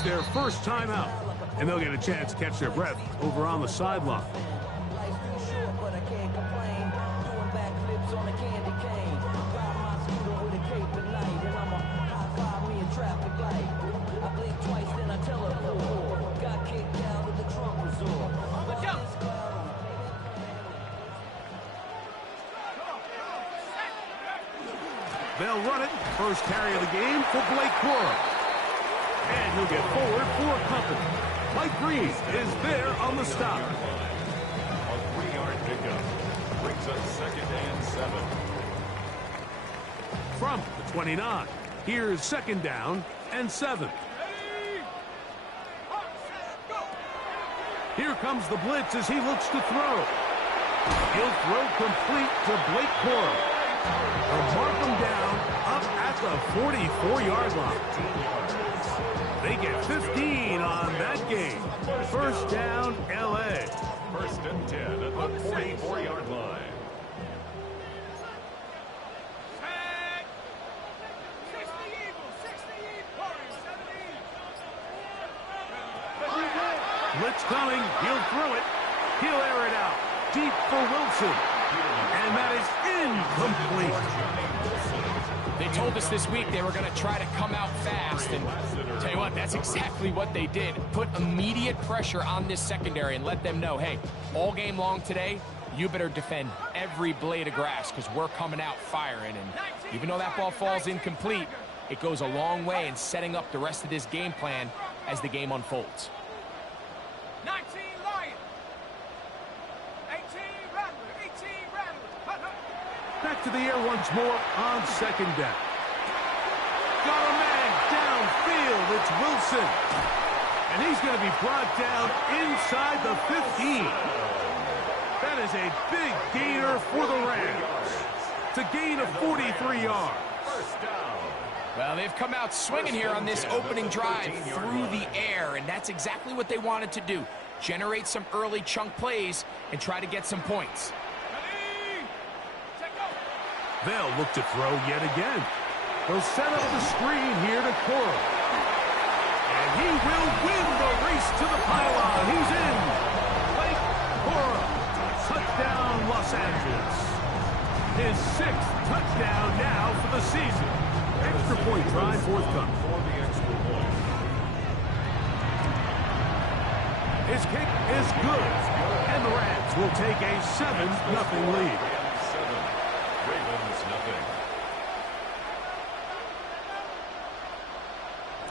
is their first timeout, and they'll get a chance to catch their breath over on the sideline. They'll run it. First carry of the game for Blake Corum. And he'll get forward for company. Mike Green is there on the stop. A 3-yard pickup brings up 2nd and 7. From the 29, here's 2nd down and 7. Here comes the blitz as he looks to throw. He'll throw complete to Blake Corum. They'll mark him down up at the 44-yard line. They get 15 on that game. First down, L.A. 1st and 10 at the 44-yard line. Blitz coming. He'll throw it. He'll air it out. Deep for Wilson. And that is incomplete. They told us this week they were going to try to come out fast, and tell you what, that's exactly what they did. Put immediate pressure on this secondary and let them know, hey, all game long today, you better defend every blade of grass because we're coming out firing. And even though that ball falls incomplete, it goes a long way in setting up the rest of this game plan as the game unfolds. 19 Lions. 18 Rattler. 18 Rattler. Back to the air once more on 2nd down. Got a man downfield. It's Wilson. And he's going to be brought down inside the 15. That is a big gainer for the Rams. It's a gain of 43 yards. Well, they've come out swinging here on this opening drive through the air, and that's exactly what they wanted to do. Generate some early chunk plays and try to get some points. They'll look to throw yet again. They'll set up the screen here to Corum. And he will win the race to the pylon. He's in. Blake Corum. Touchdown, Los Angeles. His 6th touchdown now for the season. Extra point try forthcoming. His kick is good. And the Rams will take a 7-0 lead. Ravens nothing.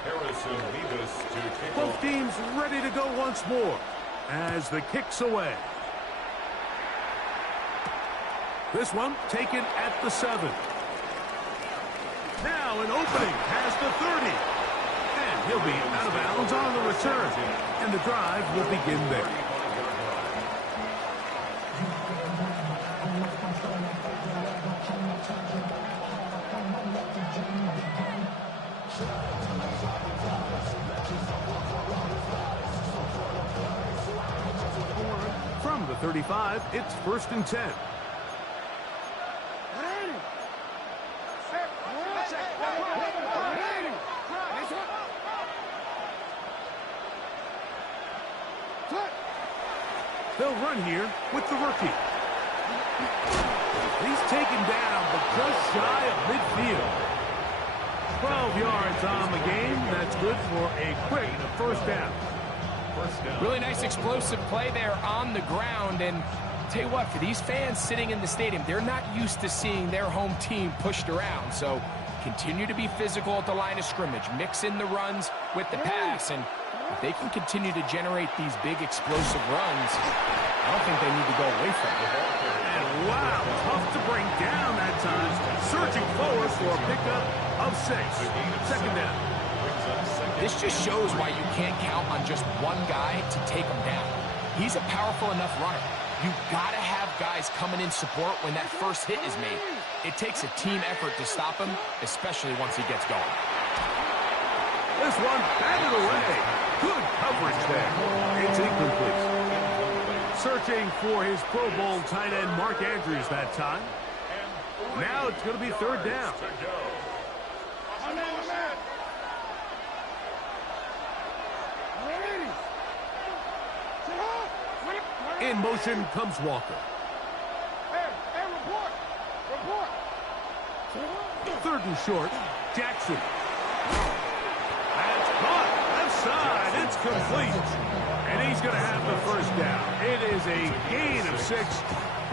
Harrison Mevis to kick Both off. teams ready to go once more as the kick's away. This one taken at the 7. Now an opening past the 30. And he'll be out of bounds on the return. And the drive will begin there. From the 35, it's 1st and 10. They'll run here with the rookie. He's taken down, but just shy of midfield. 12 yards on the game. That's good for a quick first down. Really nice explosive play there on the ground. And tell you what, for these fans sitting in the stadium, they're not used to seeing their home team pushed around. So continue to be physical at the line of scrimmage. Mix in the runs with the pass. And if they can continue to generate these big explosive runs, I don't think they need to go away from it. And wow, tough to bring down that time. Surging forward for a pickup of 6. 2nd down. This just shows why you can't count on just one guy to take him down. He's a powerful enough runner. You've got to have guys coming in support when that first hit is made. It takes a team effort to stop him, especially once he gets going. This one batted away. Good coverage there. It's incomplete. Searching for his Pro Bowl tight end Mark Andrews that time. Now it's going to be 3rd down. In motion comes Walker. Hey, report! Report! Third and short, Jackson. That's caught. Left side. It's complete. And he's going to have the first down. It is a gain of 6.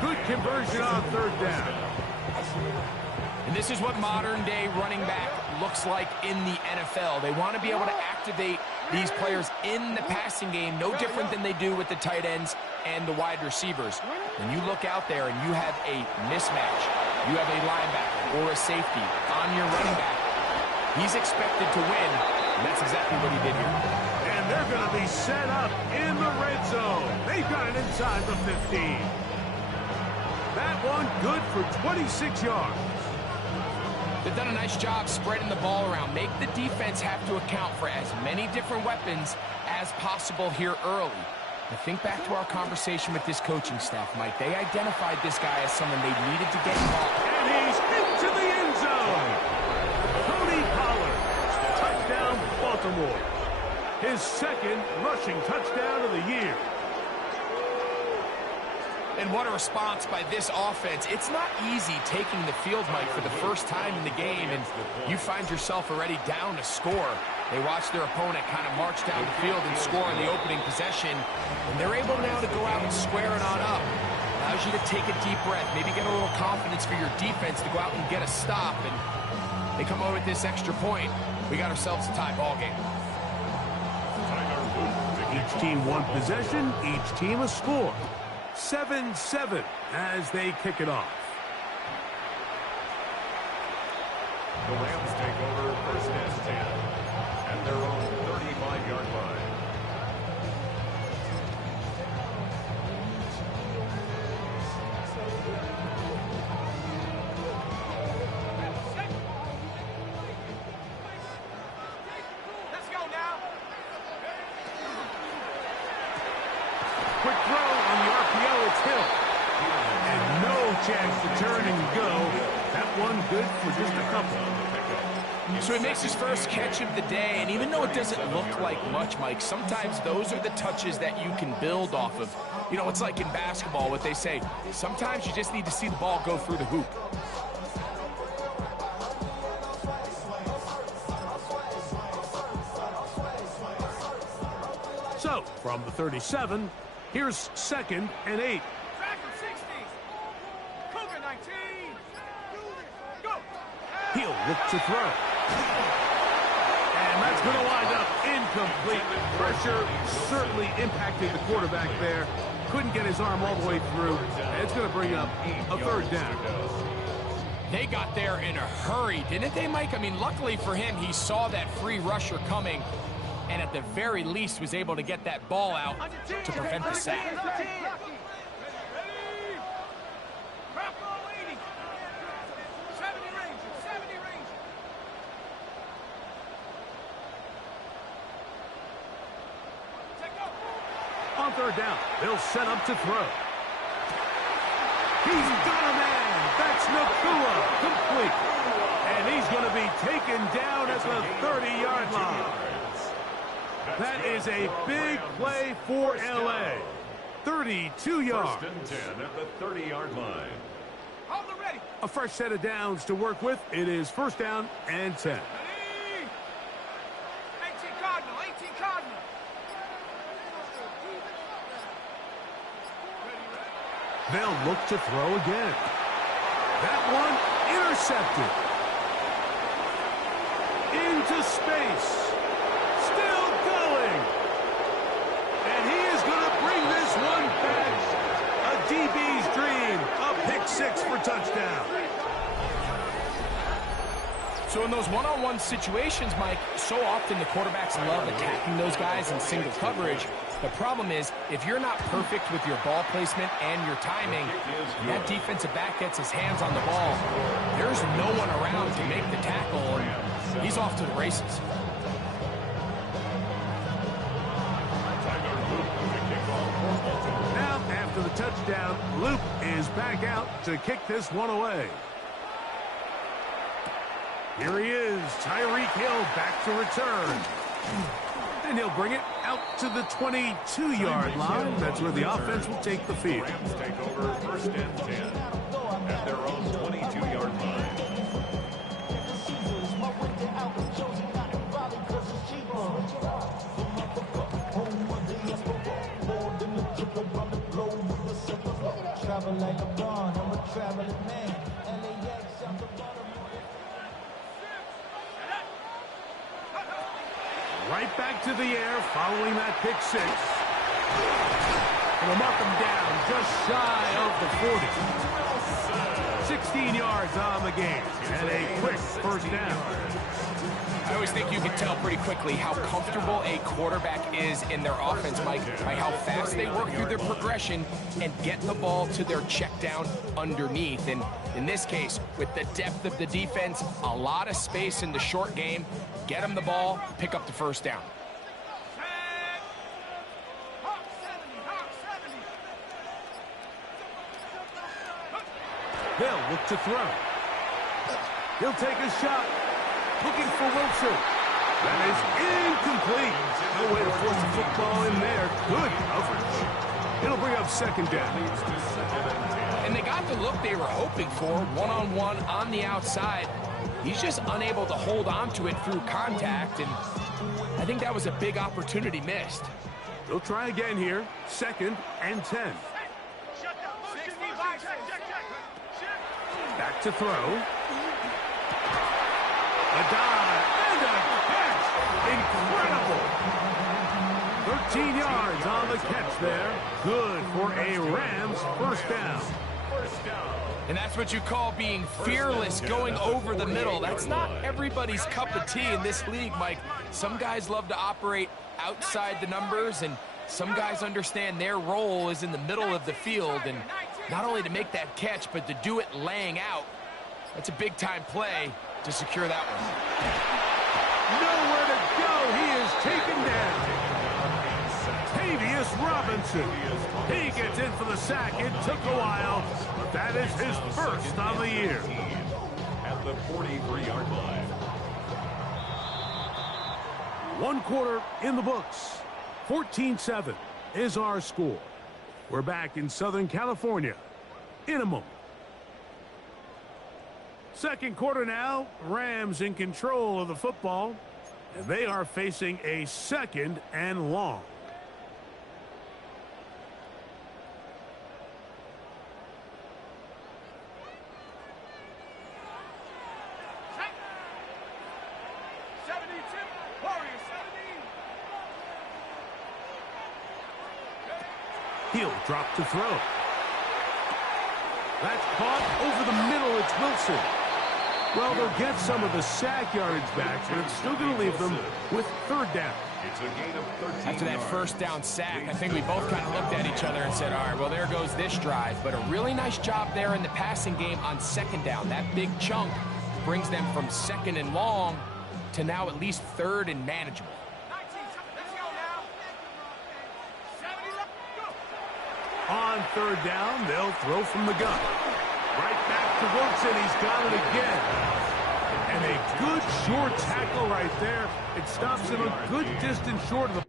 Good conversion on third down. And this is what modern-day running back looks like in the NFL. They want to be able to activate these players in the passing game, no different than they do with the tight ends and the wide receivers. When you look out there and you have a mismatch, you have a linebacker or a safety on your running back, he's expected to win, and that's exactly what he did here. And they're going to be set up in the red zone. They've got it inside the 15. That one good for 26 yards. They've done a nice job spreading the ball around. Make the defense have to account for as many different weapons as possible here early. Now think back to our conversation with this coaching staff, Mike. They identified this guy as someone they needed to get involved. And he's into the end zone. Tony Pollard. Touchdown, Baltimore. His second rushing touchdown of the year. And what a response by this offense. It's not easy taking the field, Mike, for the first time in the game, and you find yourself already down a score. They watch their opponent kind of march down the field and score in the opening possession, and they're able now to go out and square it on up. Allows you to take a deep breath, maybe get a little confidence for your defense to go out and get a stop, and they come over with this extra point. We got ourselves a tie ball game. Each team one possession, each team a score. 7-7 as they kick it off. The Rams take over first and 10 at their own 35-yard line. Let's go now. Quick throw on the RPO, it's Hill. And no chance to turn and go. That one good for just a couple. So he makes his first catch of the day, and even though it doesn't look like much, Mike, sometimes those are the touches that you can build off of. You know, it's like in basketball, what they say, sometimes you just need to see the ball go through the hoop. So, from the 37, here's 2nd and 8. Track him 60. Cougar 19. Go. He'll look to throw. And that's going to wind up incomplete. Pressure certainly impacted the quarterback there. Couldn't get his arm all the way through. And it's going to bring up a third down. They got there in a hurry, didn't they, Mike? I mean, luckily for him, he saw that free rusher coming, and at the very least was able to get that ball out to prevent the sack. Ready. Drop ball 80. 70 Rangers. 70 Rangers. Take off. On third down, they'll set up to throw. He's got a man. That's Nakua. Complete. And he's going to be taken down at the 30-yard line. That is a big play for L.A. 32 yards. First and 10 at the 30-yard line. Hold it ready. A fresh set of downs to work with. It is first down and 10. Ready. 18 Cardinal. 18 Cardinal. They'll look to throw again. That one intercepted. Into space. Still going. And he is going to bring this one back. A DB's dream. A pick six for touchdown. So in those one-on-one situations, Mike, so often the quarterbacks love attacking those guys in single coverage. The problem is, if you're not perfect with your ball placement and your timing, and that defensive back gets his hands on the ball, there's no one around to make the tackle, and he's off to the races. Now, after the touchdown, Loop is back out to kick this one away. Here he is, Tyreek Hill back to return. And he'll bring it out to the 22-yard line. That's where the offense will take the field. Rams take over first and 10 at their own 22-yard line. Right back to the air following that pick six. And they'll mark him down just shy of the 40. 16 yards on the game and a quick first down. I always think you can tell pretty quickly how comfortable a quarterback is in their offense, Mike, by how fast they work through their progression and get the ball to their check down underneath. And in this case, with the depth of the defense, a lot of space in the short game, get them the ball, pick up the first down. They'll look to throw. He'll take a shot. Looking for Wilson. That is incomplete. No way to force the football in there. Good coverage. It'll bring up second down. And they got the look they were hoping for, one-on-one on the outside. He's just unable to hold on to it through contact, and I think that was a big opportunity missed. They'll try again here. Second and 10. Back to throw. A dive and a catch. Incredible. 13 yards on the catch there. Good for a Rams first down. And that's what you call being fearless, going over the middle. That's not everybody's cup of tea in this league, Mike. Some guys love to operate outside the numbers, and some guys understand their role is in the middle of the field, and not only to make that catch, but to do it laying out. That's a big-time play to secure that one. Nowhere to go. He is taken down. Tavius Robinson. He gets in for the sack. It took a while, but that is his first on the year. At the 43-yard line. 1 quarter in the books. 14-7 is our score. We're back in Southern California in a moment. Second quarter now, Rams in control of the football, and they are facing a second and long. He'll drop to throw. That's caught over the middle. It's Wilson. Well, they'll get some of the sack yardage back, but it's still going to leave them with third down. It's a gain of 13 After that yards. first down sack, I think we both kind of looked at each other and said, all right, well, there goes this drive. But a really nice job there in the passing game on second down. That big chunk brings them from second and long to now at least third and manageable. On third down, they'll throw from the gun. Right back to Wilson. He's got it again. And a good short tackle right there. It stops him a good distance short of the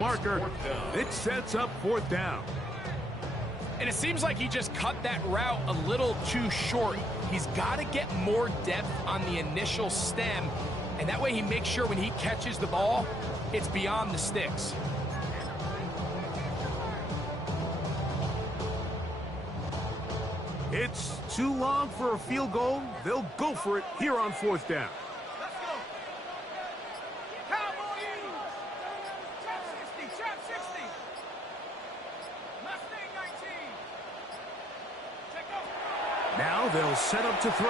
marker. It sets up fourth down. And it seems like he just cut that route a little too short. He's got to get more depth on the initial stem, and that way he makes sure when he catches the ball, it's beyond the sticks. It's too long for a field goal. They'll go for it here on fourth down. Let's go. Cowboys. Trap 60. Trap 60. Mustang 19. Check out. Now they'll set up to throw.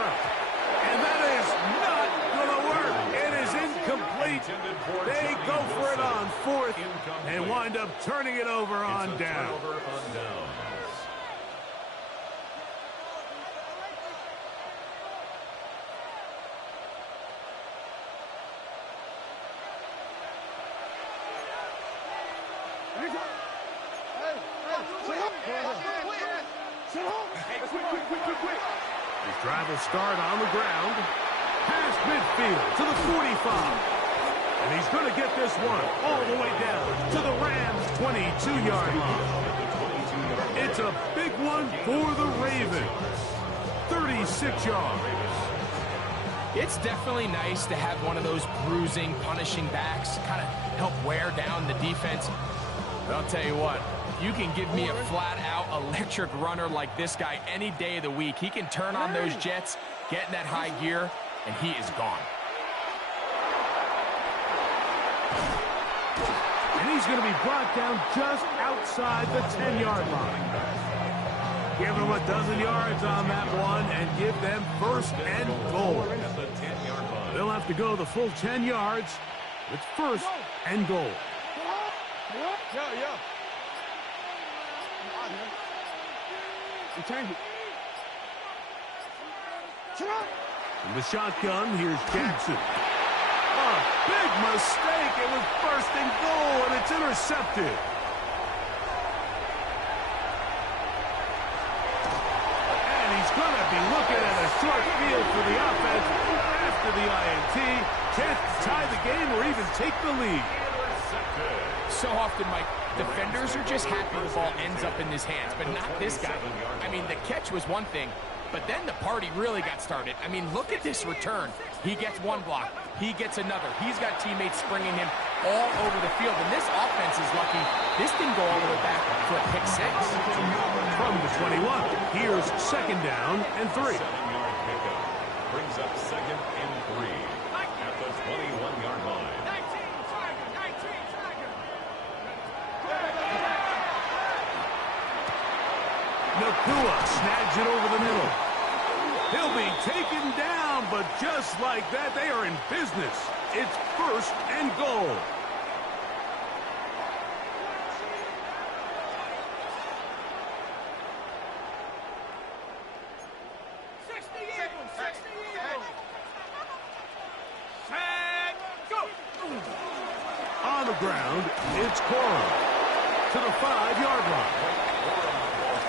They go for it on fourth and wind up turning it over on down. His drive will start on the ground, past midfield to the 45. And he's going to get this one all the way down to the Rams' 22-yard line. It's a big one for the Ravens. 36 yards. It's definitely nice to have one of those bruising, punishing backs kind of help wear down the defense. But I'll tell you what, you can give me a flat-out electric runner like this guy any day of the week. He can turn on those jets, get in that high gear, and he is gone. And he's going to be brought down just outside the 10-yard line. Give them a dozen yards on that one and give them first and goal. They'll have to go the full 10 yards. It's first and goal. From the shotgun, here's Jackson. A big mistake. It was first and goal, and it's intercepted. And he's going to be looking at a short field for the offense after the INT. Can't tie the game or even take the lead. So often, Mike, defenders are just happy the ball ends up in his hands, but not this guy. I mean, the catch was one thing, but then the party really got started. I mean, look at this return. He gets one block. He gets another. He's got teammates springing him all over the field, and this offense is lucky. This didn't go all the way back for a pick six. From the 21, here's second down and 3. 7-yard pickup brings up second and 3 at the 21-yard line. Nakua snags it over the middle. He'll be taken down, but just like that, they are in business. It's first and goal. On the ground, it's Corum to the 5-yard line.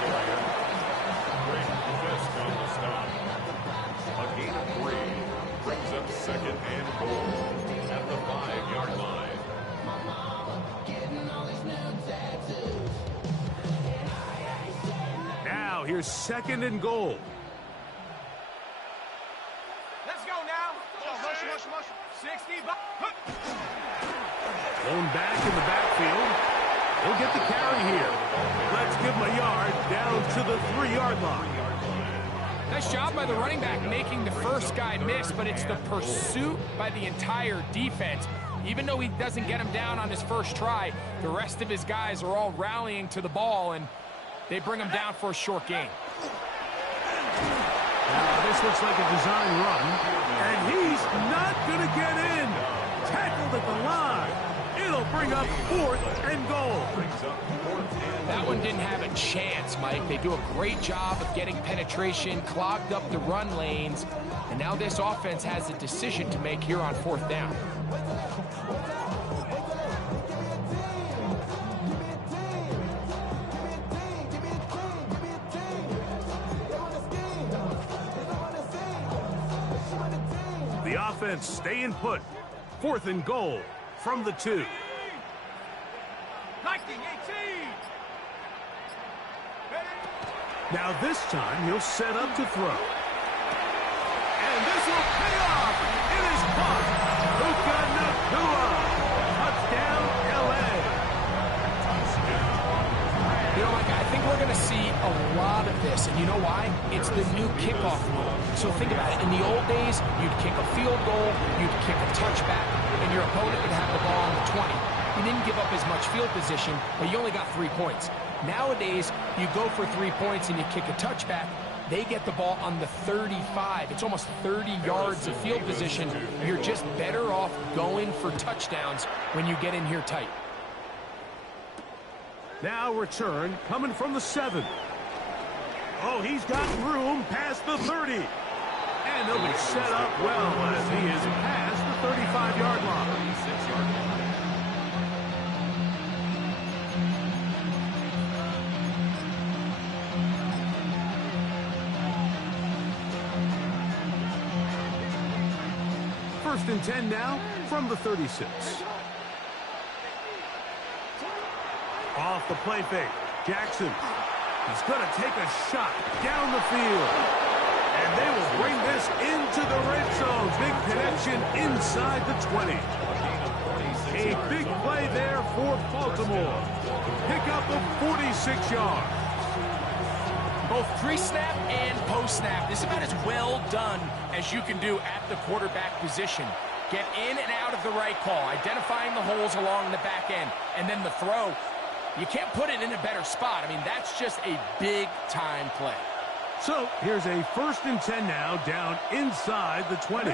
Great fist on the stop. A gain of 3 brings up second and goal at the 5-yard line. Now here's second and goal. Let's go now. Motion. 60. Blown back in the backfield. He'll get the carry here. Let's give him a yard down to the 3-yard line. Nice job by the running back making the first guy miss, but it's the pursuit by the entire defense. Even though he doesn't get him down on his first try, the rest of his guys are all rallying to the ball, and they bring him down for a short gain. Now this looks like a design run, and he's not going to get in. Tackled at the line. It'll bring up 4th and goal. That one didn't have a chance, Mike. They do a great job of getting penetration, clogged up the run lanes, and now this offense has a decision to make here on 4th down. The offense staying put. 4th and goal from the 2. 19-18. Now this time he'll set up to throw. And this will pay off. It is caught. Puka Nacua. Touchdown, LA. You know, Mike, I think we're going to see a lot of this, and you know why? It's the new kickoff rule. So think about it. In the old days, you'd kick a field goal, you'd kick a touchback, and your opponent would have the ball on the 20. You didn't give up as much field position, but you only got 3 points. Nowadays, you go for 3 points and you kick a touchback. They get the ball on the 35. It's almost 30 yards of field position. You're just better off going for touchdowns when you get in here tight. Now return coming from the 7. Oh, he's got room past the 30. And they'll be set up well as he is past the 35-yard line. 36-yard line. First and 10 now from the 36. Off the play fake. Jackson. He's going to take a shot down the field. And they will bring this into the red zone. Big connection inside the 20. A big play there for Baltimore. Pick up of 46 yards. Both pre-snap and post-snap. This is about as well done as you can do at the quarterback position. Get in and out of the right call, identifying the holes along the back end, and then the throw. You can't put it in a better spot. I mean, that's just a big-time play. So here's a first and 10 now down inside the 20.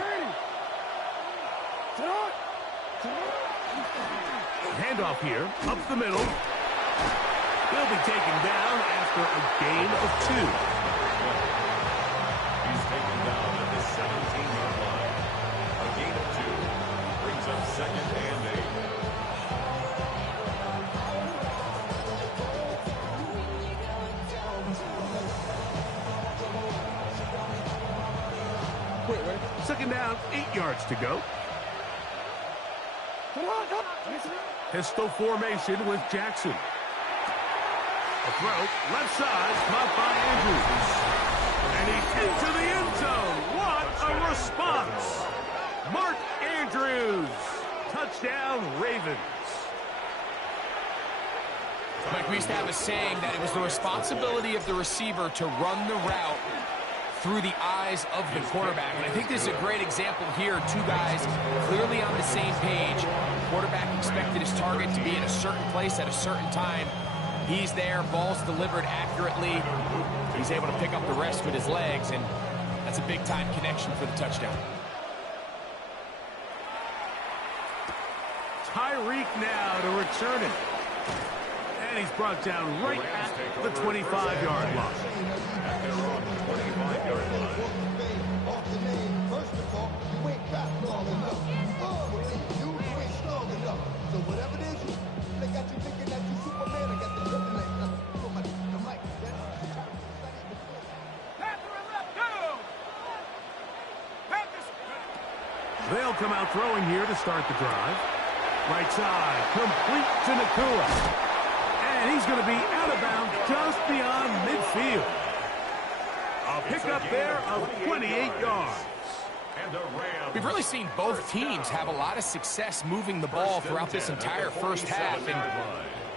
Handoff here, up the middle. He'll be taken down after a gain of 2. He's taken down at the 17-yard line. A gain of 2 brings up second and 8. Second down, 8 yards to go. Pistol formation with Jackson. A throw, left side, caught by Andrews. And he's into the end zone. What a response. Mark Andrews. Touchdown, Ravens. Mike, we used to have a saying that it was the responsibility of the receiver to run the route through the eyes of the quarterback. And I think this is a great example here. Two guys clearly on the same page. Quarterback expected his target to be in a certain place at a certain time. He's there, ball's delivered accurately. He's able to pick up the rest with his legs, and that's a big-time connection for the touchdown. Tyreek now to return it. And he's brought down right at the 25-yard line. At their own 25-yard line. So whatever it is, they got you thinking that you Superman. I got the kryptonite. The mic. Panther left, go! Panthers. They'll come out throwing here to start the drive. Right side, complete to Nakua. And he's going to be out of bounds just beyond midfield. A pickup there of 28 yards. We've really seen both teams have a lot of success moving the ball throughout this entire first half, and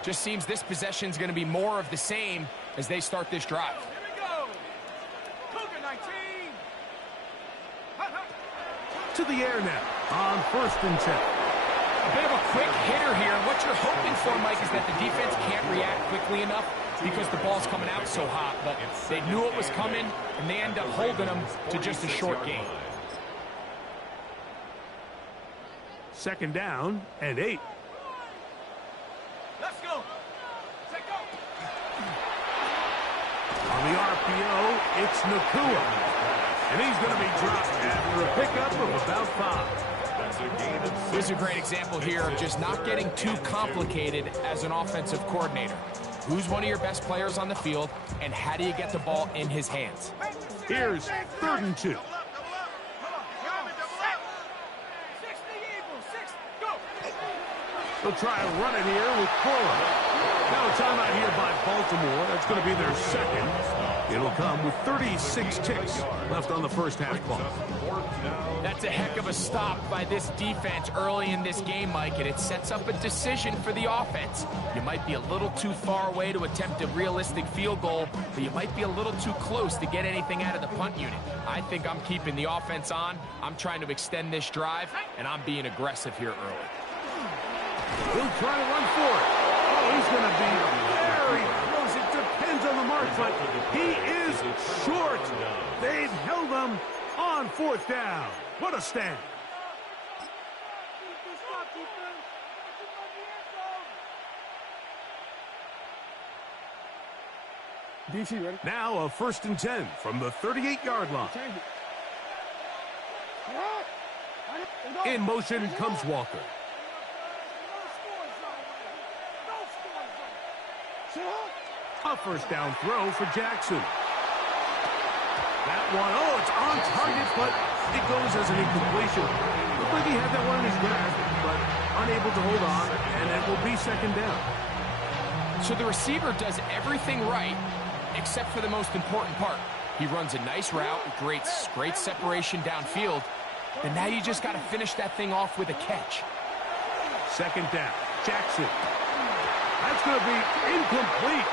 just seems this possession is going to be more of the same as they start this drive. Here we go. Cougar 19. To the air now on first and 10. A bit of a quick hitter here. What you're hoping for, Mike, is that the defense can't react quickly enough because the ball's coming out so hot. But they knew it was coming, and they end up holding them to just a short gain. Second down and 8. Let's go. Take go. On the RPO, it's Nakua. And he's going to be dropped after a pickup of about 5. This is a great example here of just not getting too complicated as an offensive coordinator. Who's one of your best players on the field, and how do you get the ball in his hands? Here's third and 2. They'll try and run it here with Cora. Now a timeout here by Baltimore. That's going to be their second. It'll come with 36 ticks left on the first half clock. That's a heck of a stop by this defense early in this game, Mike, and it sets up a decision for the offense. You might be a little too far away to attempt a realistic field goal, but you might be a little too close to get anything out of the punt unit. I think I'm keeping the offense on. I'm trying to extend this drive, and I'm being aggressive here early. He'll try to run for it. Oh, he's going to be very close. It took depends on the mark, but he is short. They've held him on fourth down. What a stand. DC, ready? Now a 1st and 10 from the 38-yard line. In motion comes Walker. A 1st down throw for Jackson. That one, oh, it's on target, but it goes as an incompletion. Looked like he had that one in his grasp, but unable to hold on, and it will be 2nd down. So the receiver does everything right, except for the most important part. He runs a nice route, great separation downfield, and now you just got to finish that thing off with a catch. 2nd down, Jackson. That's going to be incomplete.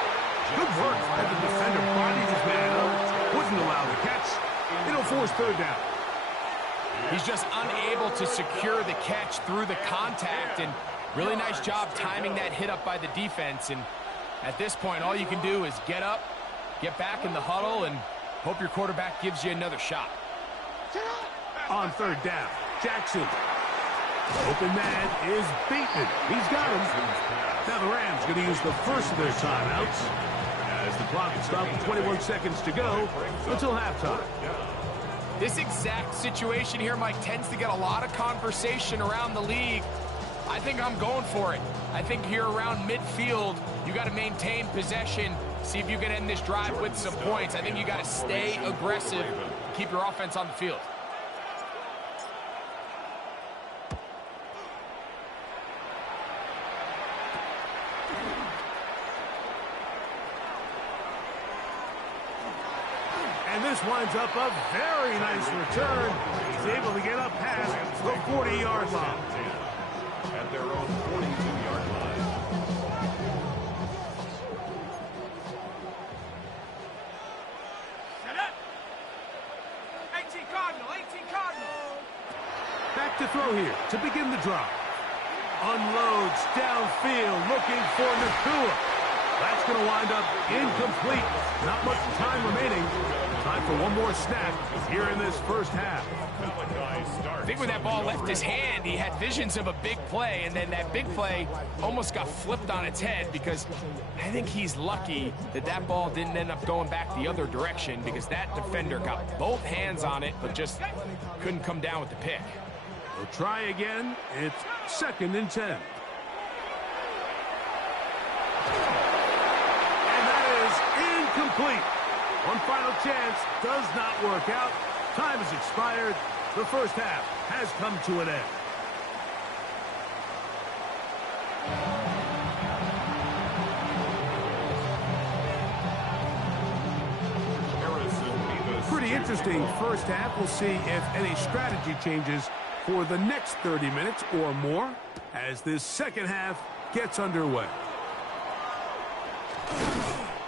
Good work as the defender bodies his man up, wouldn't allow the catch. It'll force 3rd down. He's just unable to secure the catch through the contact, and really nice job timing that hit up by the defense. And at this point, all you can do is get up, get back in the huddle, and hope your quarterback gives you another shot. On 3rd down, Jackson. Open man is Bateman. He's got him. Now the Rams going to use the first of their timeouts as the clock will stop with 21 seconds to go until halftime. This exact situation here, Mike, tends to get a lot of conversation around the league. I think I'm going for it. I think here around midfield, you got to maintain possession, see if you can end this drive with some points. I think you got to stay aggressive, keep your offense on the field. And this winds up a very nice return. He's able to get up past the 40-yard line. At their own 42-yard line. Set up. 18 Cardinal, 18 Cardinal. Back to throw here to begin the drive. Unloads downfield looking for Nakua. That's going to wind up incomplete. Not much time remaining. Time for one more snap here in this first half. I think when that ball left his hand, he had visions of a big play, and then that big play almost got flipped on its head because I think he's lucky that that ball didn't end up going back the other direction because that defender got both hands on it but just couldn't come down with the pick. We'll try again. It's 2nd and 10. And that is incomplete. One final chance does not work out. Time has expired. The first half has come to an end. Pretty interesting first half. We'll see if any strategy changes for the next 30 minutes or more as this second half gets underway.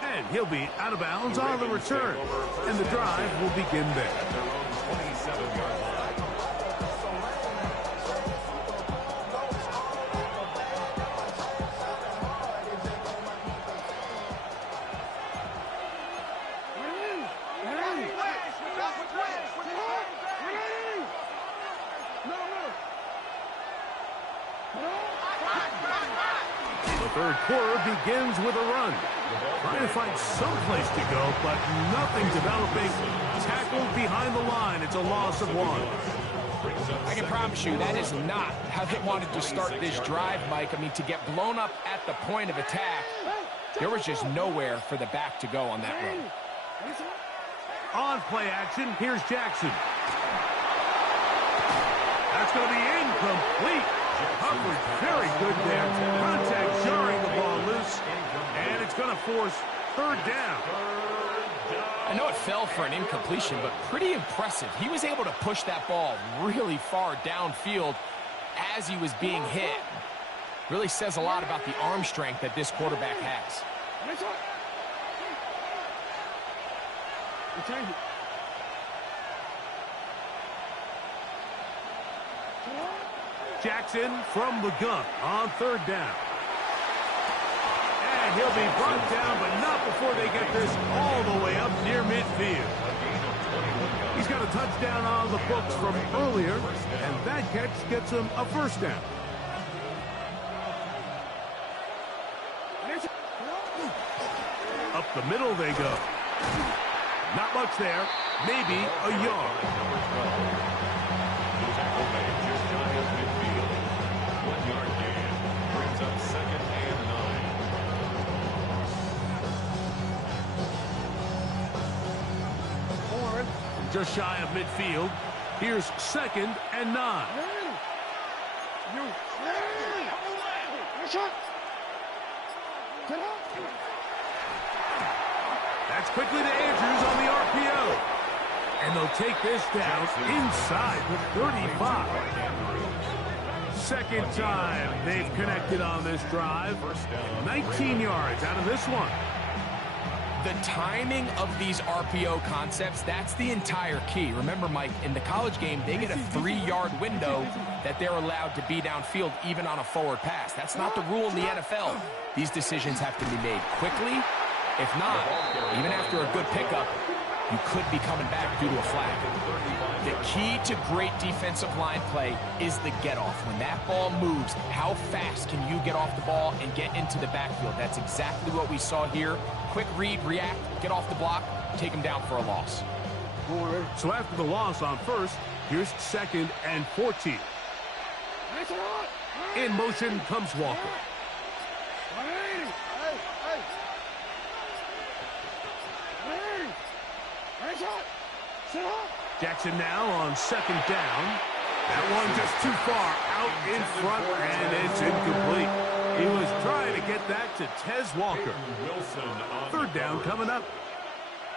And he'll be out of bounds on the return. And the drive will begin there. At their own 27-yard line. The third quarter begins with a run. Trying to find some place to go, but nothing developing. Tackled behind the line. It's a loss of 1. I can promise you that is not how they wanted to start this drive, Mike. I mean, to get blown up at the point of attack, there was just nowhere for the back to go on that run. On play action, here's Jackson. That's going to be incomplete. Coverage very good there. Contact jarring the ball loose. And it's going to force 3rd down. I know it fell for an incompletion, but pretty impressive. He was able to push that ball really far downfield as he was being hit. Really says a lot about the arm strength that this quarterback has. Jackson from the gun on 3rd down. And And he'll be brought down, but not before they get this all the way up near midfield. He's got a touchdown on the books from earlier, and that catch gets him a first down. Up the middle they go. Not much there. Maybe a yard. The tackle made just shy of midfield. 1 yard gain brings up 2nd and 9. Just shy of midfield. Here's 2nd and 9. That's quickly to Andrews on the RPO. And they'll take this down inside the 35. Second time they've connected on this drive. 19 yards out of this one. The timing of these RPO concepts, that's the entire key. Remember, Mike, in the college game, they get a 3-yard window that they're allowed to be downfield even on a forward pass. That's not the rule in the NFL. These decisions have to be made quickly. If not, even after a good pickup, you could be coming back due to a flag. The key to great defensive line play is the get-off. When that ball moves, how fast can you get off the ball and get into the backfield? That's exactly what we saw here. Quick read, react, get off the block, take him down for a loss. So after the loss on first, here's 2nd and 14. In motion comes Walker. Jackson now on 2nd down. That one just too far out in front, and it's incomplete. He was trying to get that to Tez Walker. 3rd down coming up.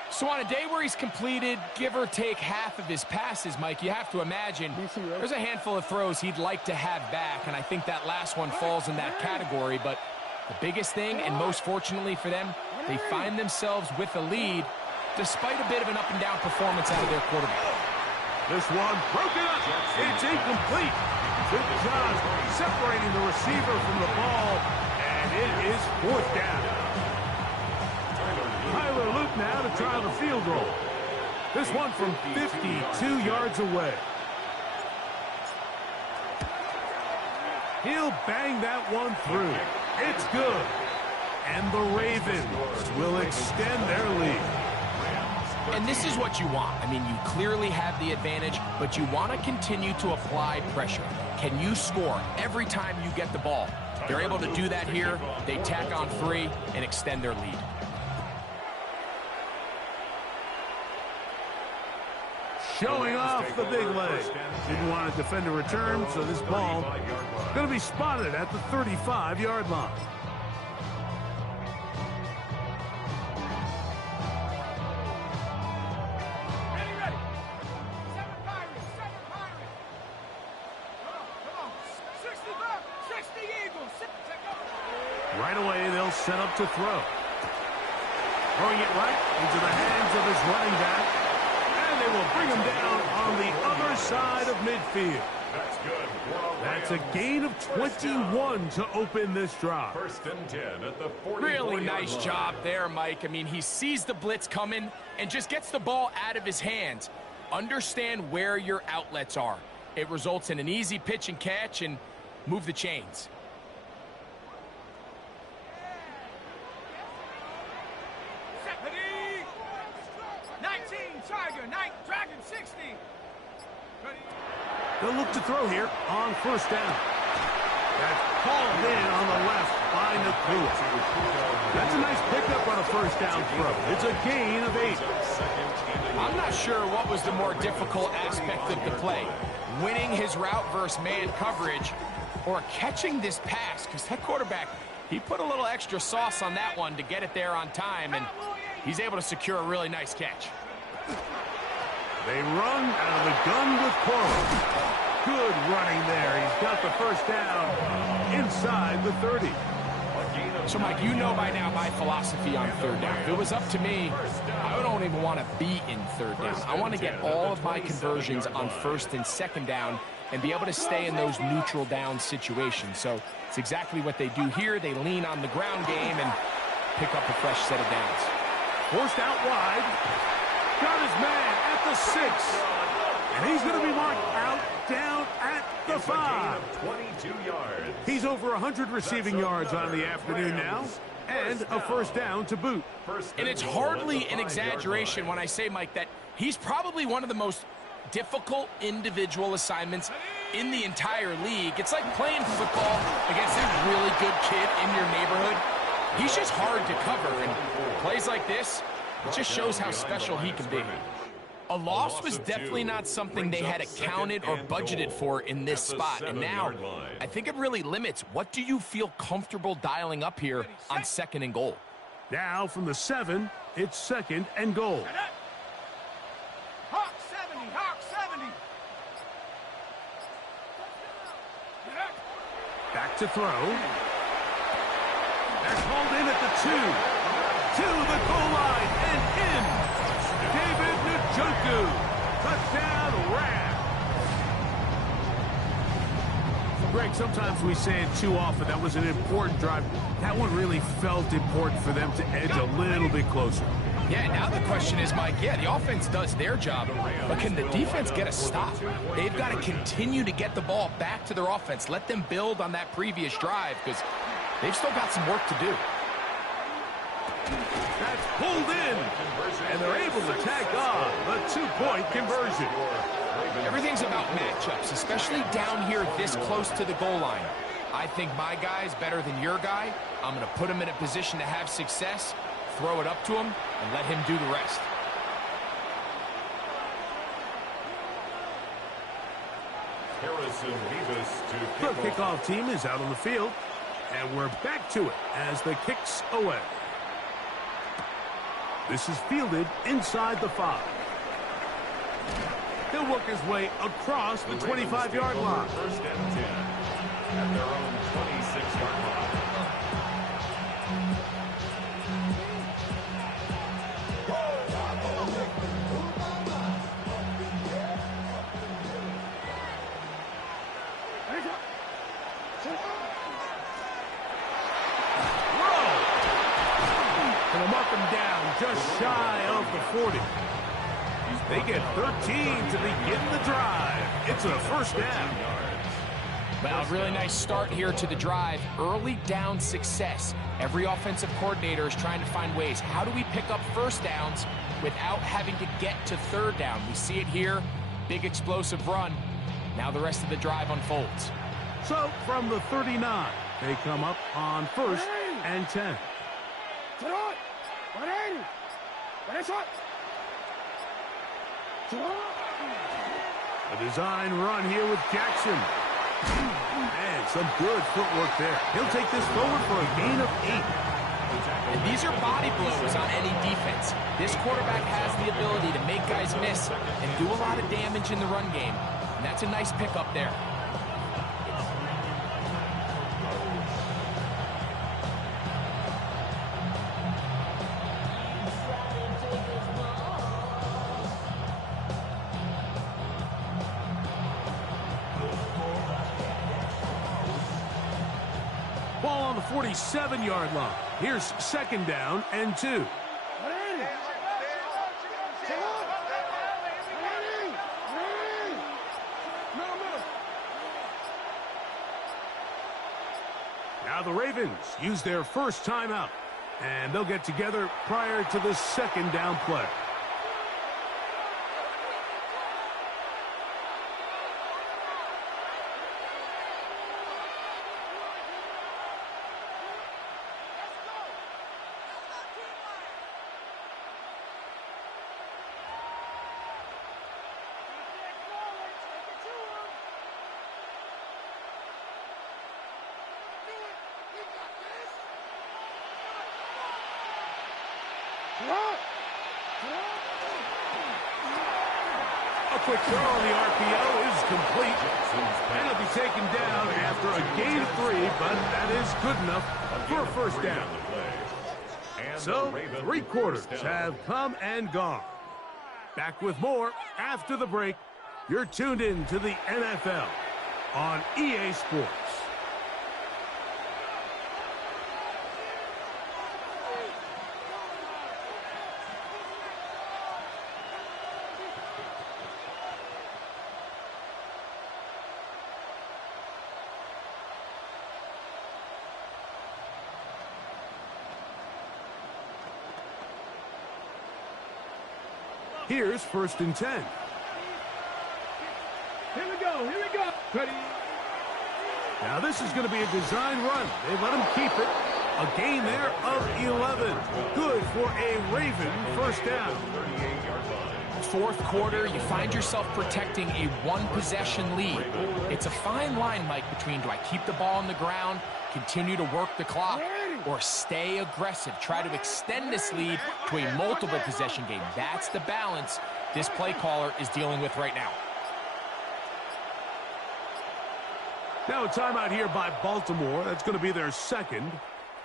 So on a day where he's completed, give or take half of his passes, Mike, you have to imagine there's a handful of throws he'd like to have back, and I think that last one falls in that category. But the biggest thing, and most fortunately for them, they find themselves with a lead despite a bit of an up-and-down performance out of their quarterback. This one broken up. It's incomplete. Good job separating the receiver from the ball, and it is 4th down. Tyler Luke now to try the field goal. This one from 52 yards away. He'll bang that one through. It's good. And the Ravens will extend their lead. And this is what you want. I mean, you clearly have the advantage, but you want to continue to apply pressure. Can you score every time you get the ball? They're able to do that here. They tack on 3 and extend their lead. Showing off the big leg. Didn't want to defend a return, so this ball going to be spotted at the 35-yard line. Right away, they'll set up to throw. Throwing it right into the hands of his running back. And they will bring him down on the other side of midfield. That's good. That's a gain of 21 to open this drive. 1st and 10 at the 44-yard Really nice line. job there, Mike. I mean, he sees the blitz coming and just gets the ball out of his hands. Understand where your outlets are. It results in an easy pitch and catch and move the chains. They'll look to throw here on 1st down. That's called in on the left by Nakua. That's a nice pickup on a 1st down throw. It's a gain of 8. I'm not sure what was the more difficult aspect of the play. Winning his route versus man coverage or catching this pass, because that quarterback, he put a little extra sauce on that one to get it there on time, and he's able to secure a really nice catch. They run out of the gun with Coral. Good running there. He's got the 1st down inside the 30. So, Mike, you know by now my philosophy on 3rd down. If it was up to me, I don't even want to be in 3rd down. I want to get all of my conversions on 1st and 2nd down and be able to stay in those neutral down situations. So it's exactly what they do here. They lean on the ground game, and pick up a fresh set of downs. Forced out wide. Got his man at the 6. And he's going to be marked out down at the 5. 22 yards. He's over 100 receiving yards on the afternoon now. And a first down to boot. And it's hardly an exaggeration when I say, Mike, that he's probably one of the most difficult individual assignments in the entire league. It's like playing football against a really good kid in your neighborhood. He's just hard to cover, and plays like this, it just shows how special he can be. A loss was definitely not something they had accounted or budgeted for in this spot, and now I think it really limits what do you feel comfortable dialing up here on 2nd and goal. Now from the 7, it's 2nd and goal. Hawk 70, Hawk 70. Back to throw. That's hauled in at the 2. To the goal line and in. David Njoku. Touchdown, Rams. Greg, sometimes we say it too often. That was an important drive. That one really felt important for them to edge a little bit closer. Yeah, now the question is, Mike, yeah, the offense does their job, but can the defense get a stop? They've got to continue to get the ball back to their offense. Let them build on that previous drive because they've still got some work to do. That's pulled in, and they're able to tack on the 2-point conversion. Everything's about matchups, especially down here this close to the goal line. I think my guy's better than your guy. I'm going to put him in a position to have success, throw it up to him, and let him do the rest. Harrison Beavis to The kickoff team is out on the field, and we're back to it as the kick's away. This is fielded inside the 5. He'll work his way across the 25-yard line. First and 10 at their own 26-yard line. Gonna mark him down just shy of the 40. They get 13 to begin the drive. It's a first down. Well, a really nice start here to the drive. Early down success. Every offensive coordinator is trying to find ways. How do we pick up first downs without having to get to 3rd down? We see it here. Big explosive run. Now the rest of the drive unfolds. So from the 39, they come up on 1st and 10. A design run here with Jackson. And some good footwork there. He'll take this forward for a gain of 8. And these are body blows on any defense. This quarterback has the ability to make guys miss and do a lot of damage in the run game. And that's a nice pickup there. Ball on the 47-yard line. Here's 2nd down and 2. Now the Ravens use their first timeout, and they'll get together prior to the 2nd down play. A quick throw on the RPO is complete. And it'll be taken down after a gain of 3, but that is good enough for a first down. So, 3 quarters have come and gone. Back with more after the break. You're tuned in to the NFL on EA Sports. Here's 1st and 10. Here we go. Here we go. Ready? Now this is going to be a design run. They let him keep it. A gain there of 11. Good for a Raven first down. 4th quarter, you find yourself protecting a one-possession lead. It's a fine line, Mike, between do I keep the ball on the ground, continue to work the clock, or stay aggressive, try to extend this lead to a multiple possession game. That's the balance this play caller is dealing with right now. Now a timeout here by Baltimore. That's going to be their 2nd.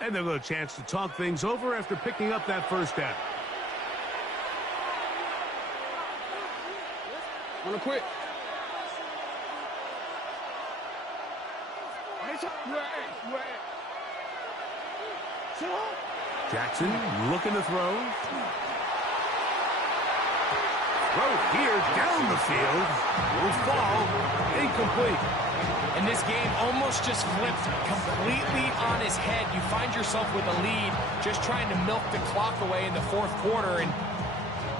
And they'll get a chance to talk things over after picking up that first down. Wanna quit? Jackson looking to throw. Throw here down the field. Will fall. Incomplete. And this game almost just flipped completely on his head. You find yourself with a lead, just trying to milk the clock away in the 4th quarter, and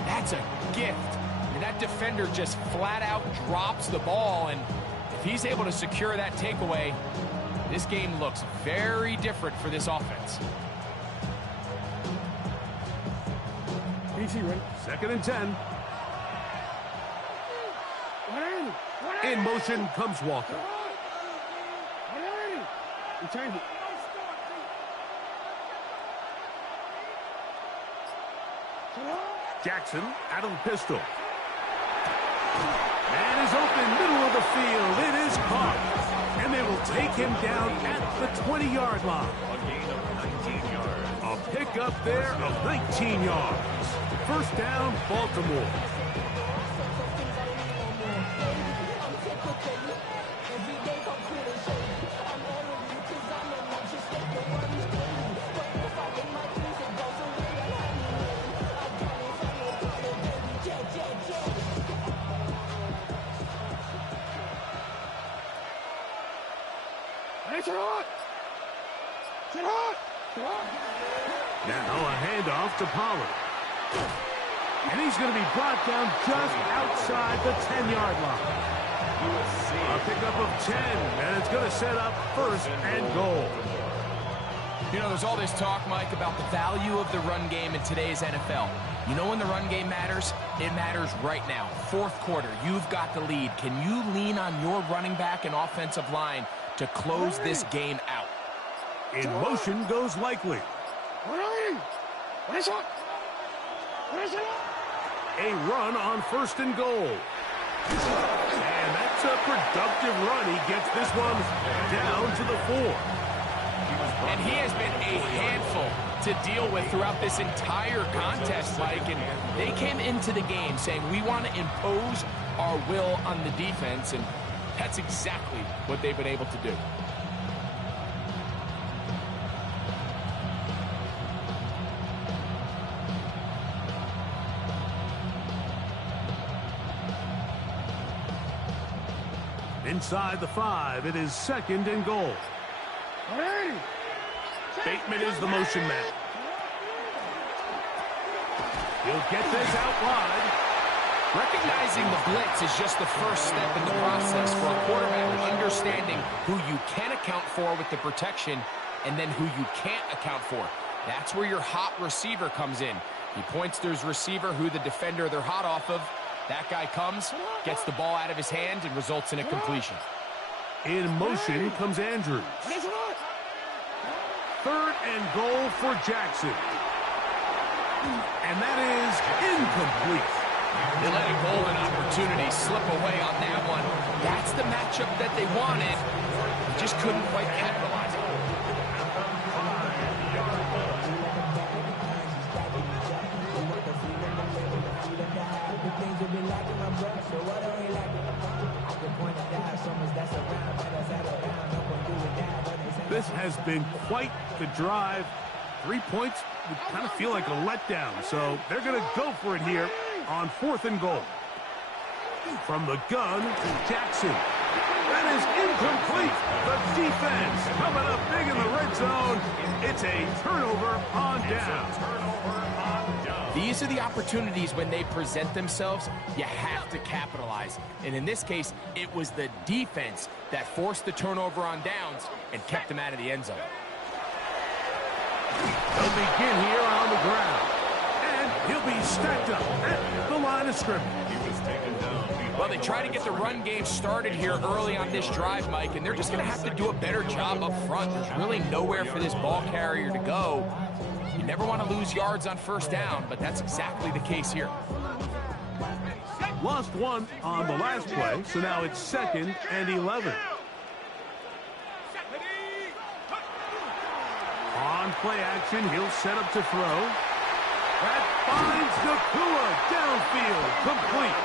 that's a gift. And that defender just flat out drops the ball, and if he's able to secure that takeaway, this game looks very different for this offense. DC, ready? 2nd and 10. In motion comes Walker. Return it. Jackson out of the pistol. Man is open, middle of the field. It is caught. And they will take him down at the 20-yard line. A gain of 19 yards. A pickup there of 19 yards. First down, Baltimore. Now a handoff to Pollard. And he's going to be brought down just outside the 10-yard line. A pickup of 10, and it's going to set up 1st and goal. You know, there's all this talk, Mike, about the value of the run game in today's NFL. You know when the run game matters? It matters right now. 4th quarter, you've got the lead. Can you lean on your running back and offensive line to close this game out? In motion goes Likely. A run on 1st and goal. And that's a productive run. He gets this one down to the 4. And he has been a handful to deal with throughout this entire contest, Mike. And they came into the game saying, we want to impose our will on the defense. And that's exactly what they've been able to do. Inside the 5, it is 2nd and goal. Bateman is the motion man. He'll get this out wide. Recognizing the blitz is just the first step in the process for a quarterback, understanding who you can account for with the protection and then who you can't account for. That's where your hot receiver comes in. He points to his receiver, who the defender they're hot off of. That guy comes, gets the ball out of his hand, and results in a completion. In motion comes Andrews. 3rd and goal for Jackson. And that is incomplete. They let a golden opportunity slip away on that one. That's the matchup that they wanted. They just couldn't quite capitalize on it. This has been quite the drive. 3 points would kind of feel like a letdown, so they're going to go for it here on 4th and goal. From the gun to Jackson. That is incomplete. The defense coming up big in the red zone. It's a turnover on down. These are the opportunities when they present themselves, you have to capitalize. And in this case, it was the defense that forced the turnover on downs and kept them out of the end zone. They'll begin here on the ground. And he'll be stacked up at the line of scrimmage. He was taken down. Well, they try to get the run game started here early on this drive, Mike, and they're just going to have to do a better job up front. There's really nowhere for this ball carrier to go. You never want to lose yards on first down, but that's exactly the case here. Lost one on the last play, so now it's 2nd and 11. On play action, he'll set up to throw. That finds Nacua downfield, complete.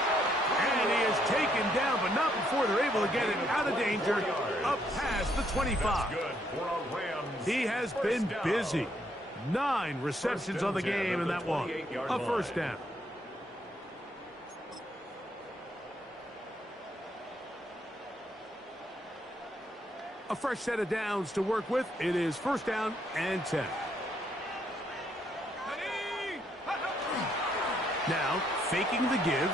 And he is taken down, but not before they're able to get it out of danger, up past the 25. He has been busy. 9 receptions on the game, and that one, a first down. A fresh set of downs to work with. It is 1st down and 10. Now, faking the give.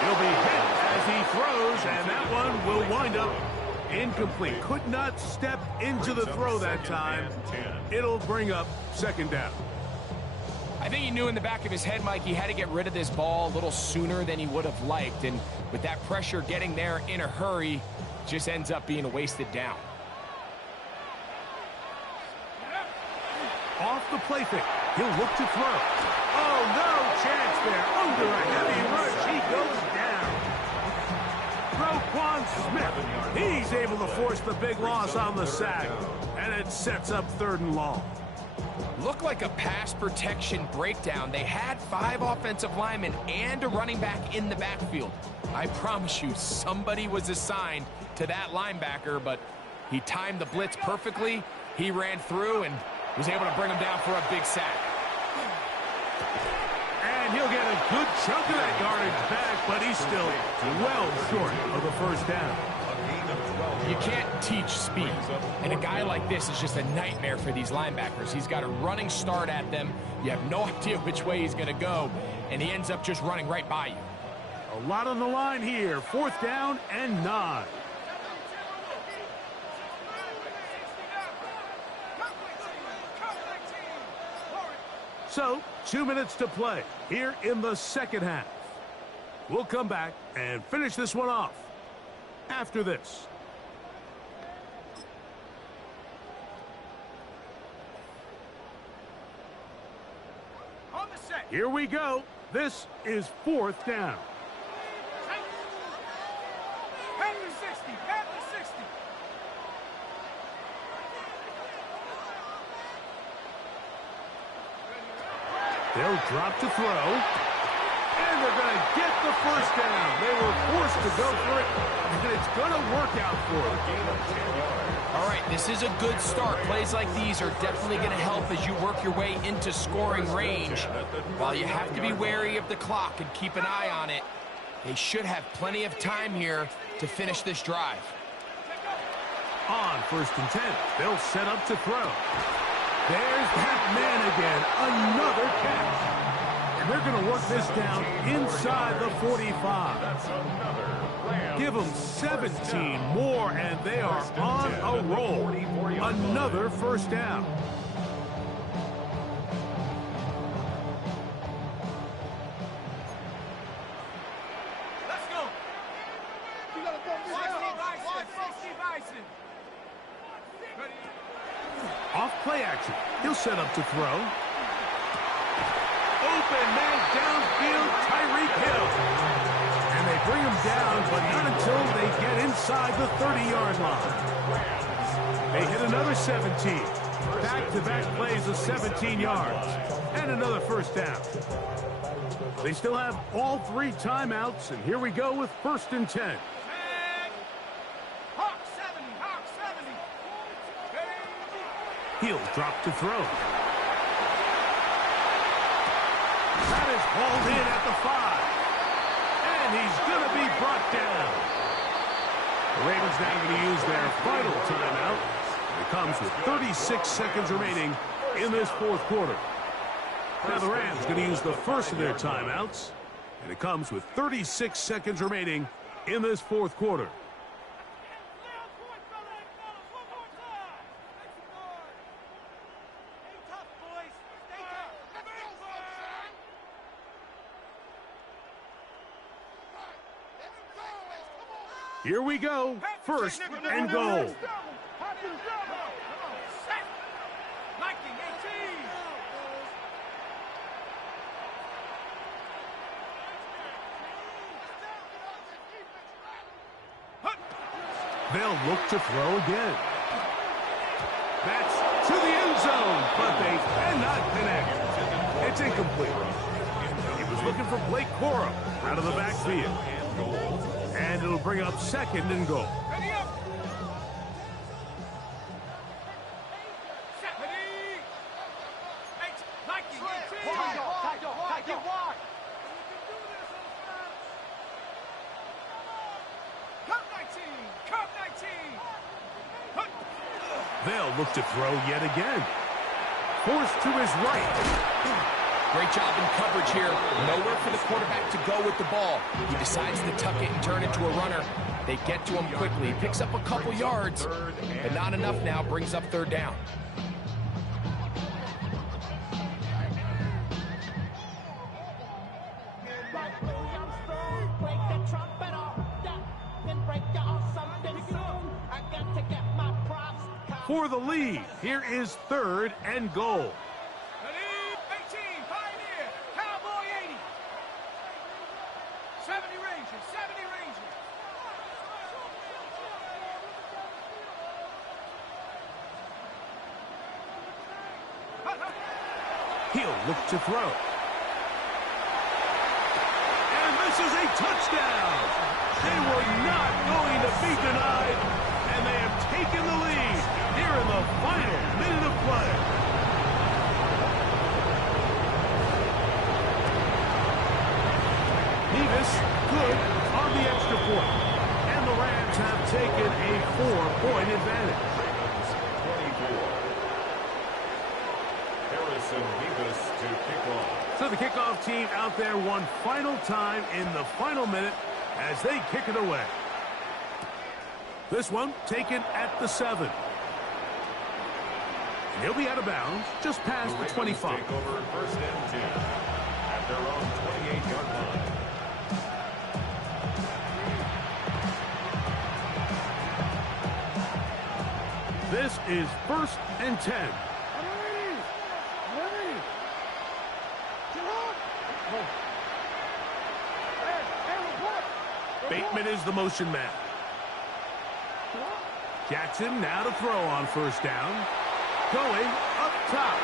He'll be hit as he throws, and that one will wind up incomplete. Could not step into the throw that time. It'll bring up 2nd down. I think he knew in the back of his head, Mike, he had to get rid of this ball a little sooner than he would have liked. And with that pressure getting there in a hurry, just ends up being a wasted down. Off the play fake. He'll look to throw. Oh, no chance there. Under a heavy rush, he goes down. Roquan Smith, he's able to force the big loss on the sack, and it sets up 3rd and long. Looked like a pass protection breakdown. They had 5 offensive linemen and a running back in the backfield. I promise you, somebody was assigned to that linebacker, but he timed the blitz perfectly. He ran through and was able to bring him down for a big sack. And he'll get a good chunk of that yardage back, but he's still well short of the 1st down. You can't teach speed, and a guy like this is just a nightmare for these linebackers. He's got a running start at them. You have no idea which way he's going to go, and he ends up just running right by you. A lot on the line here. 4th down and 9. So, 2 minutes to play here in the 2nd half. We'll come back and finish this one off after this. On the set. Here we go. This is 4th down. Pat the 60. Pat the 60. They'll drop to throw. And they're going to get the 1st down. They were forced to go for it, and it's going to work out for them. All right, this is a good start. Plays like these are definitely going to help as you work your way into scoring range. While you have to be wary of the clock and keep an eye on it, they should have plenty of time here to finish this drive. On 1st and 10, they'll set up to throw. There's that man again, another catch. And they're going to work this down inside the 45. Give them 17 more, and they are on a roll. Another 1st down. Let's go. You gotta go this out. 60 Bison. Ready? Off play action. He'll set up to throw. Open man downfield, Tyreek Hill. And they bring him down, but not until they get inside the 30-yard line. They hit another 17. Back-to-back plays of 17 yards. And another 1st down. They still have all 3 timeouts, and here we go with 1st and 10. Hawk 70. Hawk 70. He'll drop to throw. That is hauled in at the 5. And he's going to be brought down. The Ravens now going to use their final timeout. They comes with 36 seconds remaining in this fourth quarter. Now the Rams going to use the first of their timeouts, and it comes with 36 seconds remaining in this fourth quarter. Here we go. First and goal. They'll look to throw again. That's to the end zone, but they cannot connect. It's incomplete. He was looking for Blake Corum out of the backfield. And it'll bring up second and goal. They'll look to throw yet again. Forced to his right. Great job in coverage here. Nowhere for the quarterback to go with the ball. He decides to tuck it and turn into a runner. They get to him quickly. Picks up a couple yards, but not enough now. Brings up third down. For the lead, here is third and goal. He'll look to throw. And this is a touchdown. They were not going to be denied, and they have taken the lead here in the final minute of play. Nevis good on the extra point, and the Rams have taken a 4-point advantage. So the kickoff team out there one final time in the final minute as they kick it away. This one taken at the 7. And he'll be out of bounds just past the 25. Take over first and 10 at their own 28-yard line. This is first and 10. Bateman is the motion man. Jackson now to throw on first down. Going up top.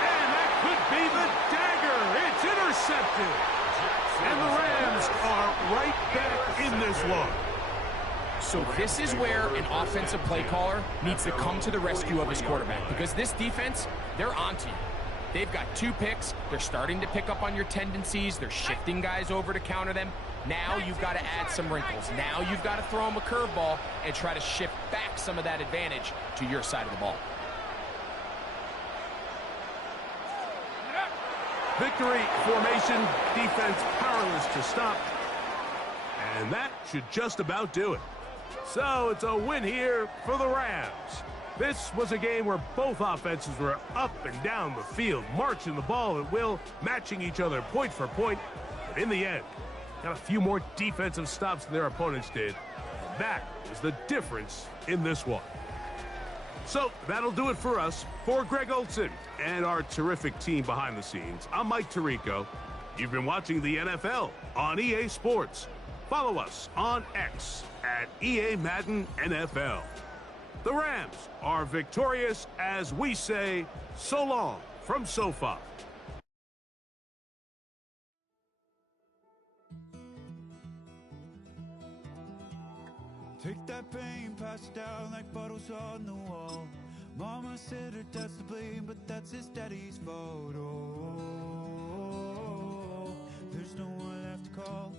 And that could be the dagger. It's intercepted. And the Rams are right back in this one. So this is where an offensive play caller needs to come to the rescue of his quarterback, because this defense, they're onto you. They've got 2 picks. They're starting to pick up on your tendencies. They're shifting guys over to counter them. Now you've got to add some wrinkles. Now you've got to throw them a curveball and try to shift back some of that advantage to your side of the ball. Victory formation, defense powerless to stop. And that should just about do it. So it's a win here for the Rams. This was a game where both offenses were up and down the field, marching the ball at will, matching each other point for point. But in the end, got a few more defensive stops than their opponents did. That was the difference in this one. So that'll do it for us. For Greg Olsen and our terrific team behind the scenes, I'm Mike Tirico. You've been watching the NFL on EA Sports. Follow us on X at EA Madden NFL. The Rams are victorious as we say so long from SoFi. Take that pain, pass it down like bottles on the wall. Mama said her dad's to blame, but that's his daddy's fault. Oh, there's no one left to call.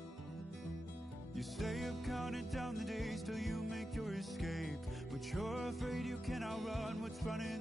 You You stay up counting down the days till you make your escape, but you're afraid you cannot run what's running